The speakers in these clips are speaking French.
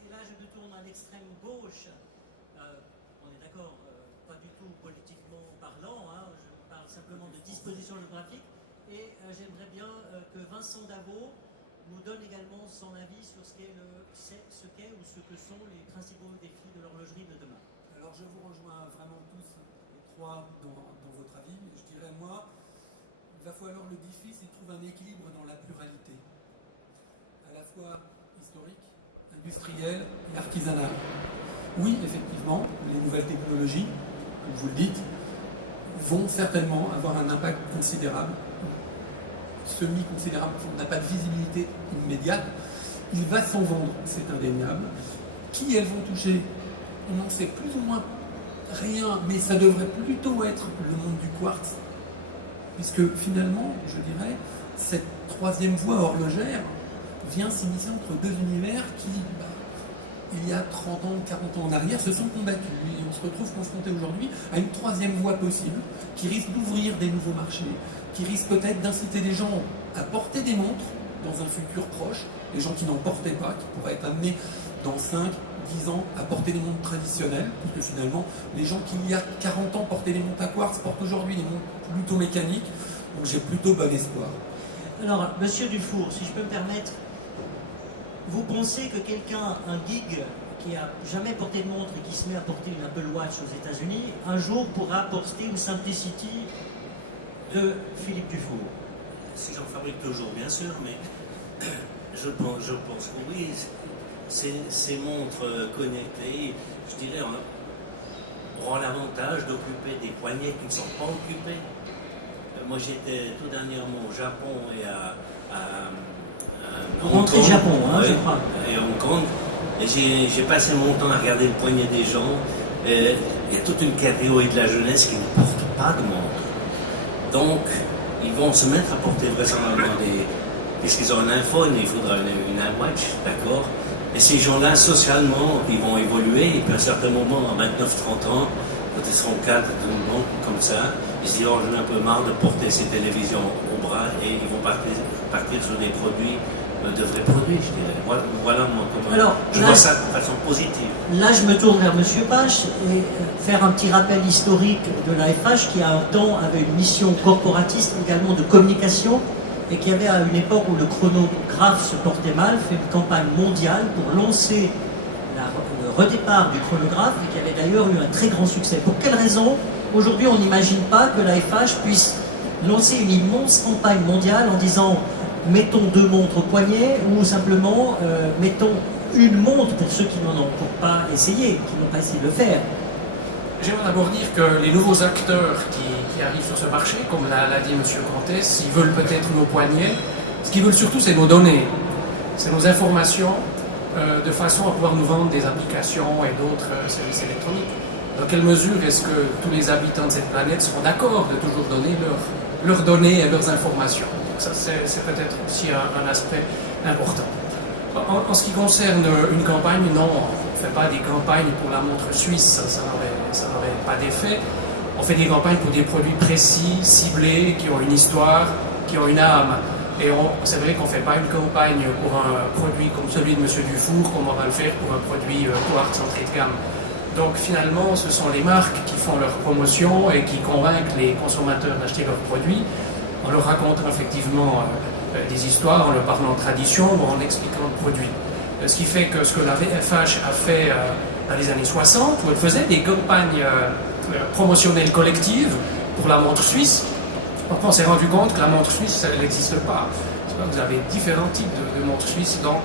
Et là, je me tourne à l'extrême gauche. On est d'accord, pas du tout politiquement parlant, hein, je parle simplement de disposition géographique. Et j'aimerais bien que Vincent Davo nous donne également son avis sur ce qu'est ou ce que sont les principaux défis de l'horlogerie de demain. Alors je vous rejoins vraiment tous les trois dans votre avis. Je dirais moi, il va falloir le défi, c'est de trouver un équilibre dans la pluralité, à la fois historique, industrielle et artisanale. Oui, effectivement, les nouvelles technologies, comme vous le dites, vont certainement avoir un impact considérable, semi-considérable, on n'a pas de visibilité immédiate. Il va s'en vendre, c'est indéniable. Qui elles vont toucher? On n'en sait plus ou moins rien, mais ça devrait plutôt être le monde du quartz, puisque finalement, je dirais, cette troisième voie horlogère vient s'immiscer entre deux univers qui, il y a 30 ans, 40 ans en arrière, se sont combattus. Et on se retrouve confronté aujourd'hui à une troisième voie possible, qui risque d'ouvrir des nouveaux marchés, qui risque peut-être d'inciter les gens à porter des montres dans un futur proche, les gens qui n'en portaient pas, qui pourraient être amenés dans 5, 10 ans à porter des montres traditionnelles, puisque finalement, les gens qui il y a 40 ans portaient des montres à quartz portent aujourd'hui des montres plutôt mécaniques, donc j'ai plutôt bon espoir. Alors, Monsieur Dufour, si je peux me permettre, vous pensez que quelqu'un, un geek qui a jamais porté de montre et qui se met à porter une Apple Watch aux États-Unis, un jour pourra porter une Simplicity de Philippe Dufour? Si j'en fabrique toujours, bien sûr, mais je pense que oui, ces montres connectées, je dirais, auront l'avantage d'occuper des poignets qui ne sont pas occupés. Moi, j'étais tout dernièrement au Japon et à Hong Kong, Japon, hein, ouais, je crois. et Hong Kong, et j'ai passé mon temps à regarder le poignet des gens. Et il y a toute une catégorie de la jeunesse qui ne porte pas de montre. Donc, ils vont se mettre à porter vraisemblablement puisqu'ils ont un iPhone, il faudra une iWatch, d'accord. Et ces gens-là, socialement, ils vont évoluer, et puis à un certain moment, en 29-30 ans, quand ils seront cadres d'une banque comme ça, ils se diront, j'en ai un peu marre de porter ces télévisions au bras, et ils vont partir sur des produits, de vrais produits, je dirais. Voilà moi comment je vois ça de façon positive. Là, je me tourne vers M. Pache et faire un petit rappel historique de l'AFH qui, à un temps, avait une mission corporatiste, également de communication, et qui avait, à une époque où le chronographe se portait mal, fait une campagne mondiale pour lancer le redépart du chronographe, et qui avait d'ailleurs eu un très grand succès. Pour quelle raison, aujourd'hui, on n'imagine pas que l'AFH puisse lancer une immense campagne mondiale en disant mettons 2 montres au poignet, ou simplement mettons une montre pour ceux qui n'en ont pas essayé, qui n'ont pas essayé de le faire? J'aimerais d'abord dire que les nouveaux acteurs qui arrivent sur ce marché, comme l'a dit M. Comtesse, ils veulent peut-être nos poignets. Ce qu'ils veulent surtout, c'est nos données, c'est nos informations, de façon à pouvoir nous vendre des applications et d'autres services électroniques. Dans quelle mesure est-ce que tous les habitants de cette planète seront d'accord de toujours donner leurs données et leurs informations? Donc ça, c'est peut-être aussi un aspect important. En ce qui concerne une campagne, non, on ne fait pas des campagnes pour la montre suisse, ça n'aurait pas d'effet. On fait des campagnes pour des produits précis, ciblés, qui ont une histoire, qui ont une âme. Et c'est vrai qu'on ne fait pas une campagne pour un produit comme celui de M. Dufour, comme on va le faire pour un produit quartz entrée de gamme. Donc finalement, ce sont les marques qui font leur promotion et qui convainquent les consommateurs d'acheter leurs produits en leur racontant effectivement des histoires, en leur parlant de tradition ou en expliquant le produit. Ce qui fait que ce que la FH a fait dans les années 60, où elle faisait des campagnes promotionnelles collectives pour la montre suisse, on s'est rendu compte que la montre suisse, elle n'existe pas. Vous avez différents types de montres suisses, donc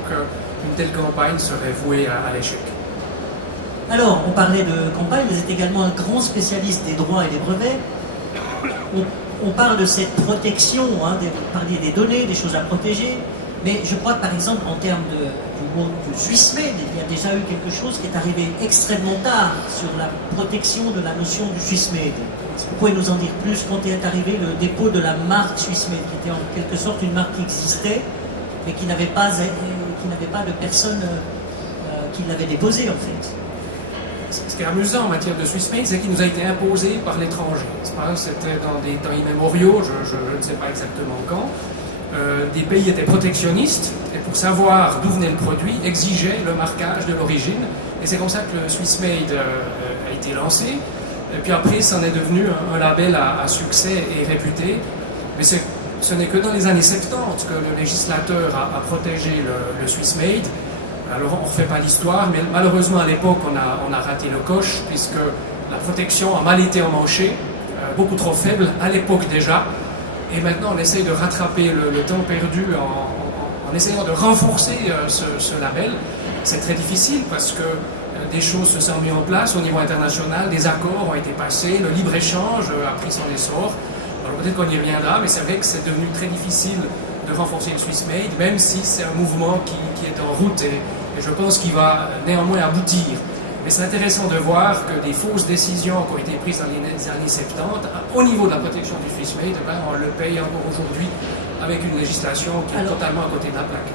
une telle campagne serait vouée à l'échec. Alors, on parlait de campagne, vous êtes également un grand spécialiste des droits et des brevets. On parle de cette protection, hein, vous parliez des données, des choses à protéger, mais je crois que par exemple en termes du Swissmade, il y a déjà eu quelque chose qui est arrivé extrêmement tard sur la protection de la notion du Swissmade. Est-ce que vous pouvez nous en dire plus quand est arrivé le dépôt de la marque Swissmade, qui était en quelque sorte une marque qui existait, mais qui n'avait pas de personne qui l'avait déposée en fait? Ce qui est amusant en matière de Swissmade, c'est qu'il nous a été imposé par l'étranger. C'était dans des temps immémoriaux, je ne sais pas exactement quand. des pays étaient protectionnistes et pour savoir d'où venait le produit, exigeaient le marquage de l'origine. Et c'est comme ça que le Swiss Made a été lancé. Et puis après, ça en est devenu un label à succès et réputé. Mais ce n'est que dans les années 70 que le législateur a protégé le Swiss Made. Alors on ne refait pas l'histoire, mais malheureusement à l'époque on a raté le coche puisque la protection a mal été emmanchée, beaucoup trop faible à l'époque déjà. Et maintenant on essaye de rattraper le temps perdu en essayant de renforcer ce label. C'est très difficile parce que des choses se sont mises en place au niveau international, des accords ont été passés, le libre-échange a pris son essor. Alors peut-être qu'on y reviendra, mais c'est vrai que c'est devenu très difficile de renforcer le Swiss Made, même si c'est un mouvement qui est en route et je pense qu'il va néanmoins aboutir. Mais c'est intéressant de voir que des fausses décisions qui ont été prises dans les années 70, au niveau de la protection du Swiss Made, on le paye encore aujourd'hui avec une législation qui est totalement à côté de la plaque.